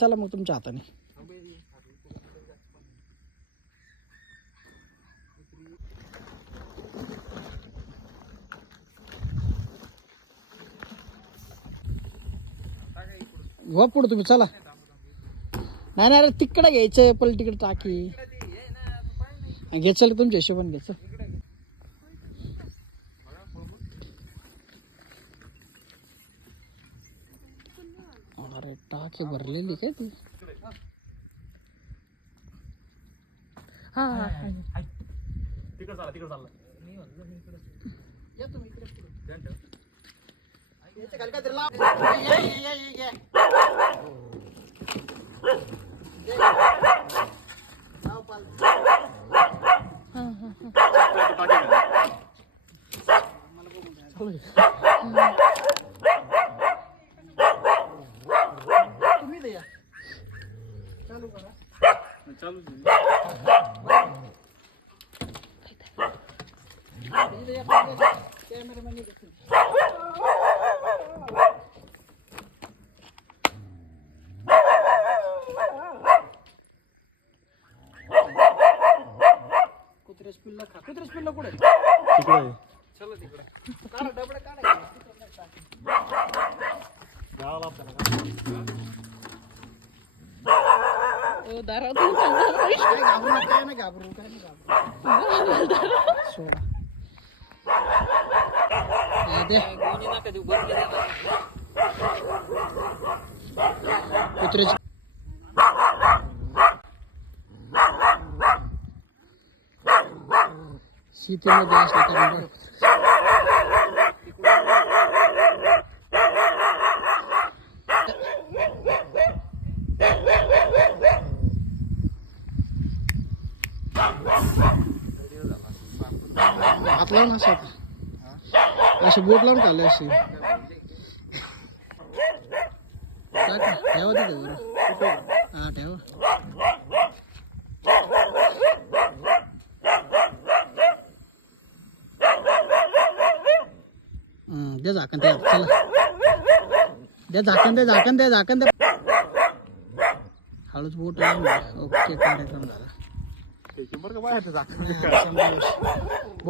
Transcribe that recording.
चला मग तुमच्या हाताने वा पुढे तुम्ही चला नाही नाही अरे तिकडे घ्यायचं पलटीकडे टाकी घ्यायचं तुमच्या हिशोबाने घ्यायचं टाकी भरलेली काय ती? हा हा, हा. तिकडे चालला तिकडे चालला या तुम्ही इकडे करा चालू इथे या, इथे या. कॅमेरामॅन इथे तुम्ही. कुत्र्याच पिल्ला खा कुत्र्याच पिल्ला कुठे तिकडे चला तिकडे काढा डबडे काढा जावं लागतं काय घाबरू नका काय नाही घाबरू काय नाही घाबरू सोडा हे द्या. कुत्र्याची सीतेमध्ये असलं तर बघ. हात लावून असा असे बोट लावून खाल्ले असे. ठेवा तिथे बरं. हा ठेवा. हम्म, द्या झाकण द्या चला. द्या झाकण दे झाकण दे झाकण दे. हळूच बोट लावून ओके कार्यक्रम झाला बरं का चांगली गोष्ट.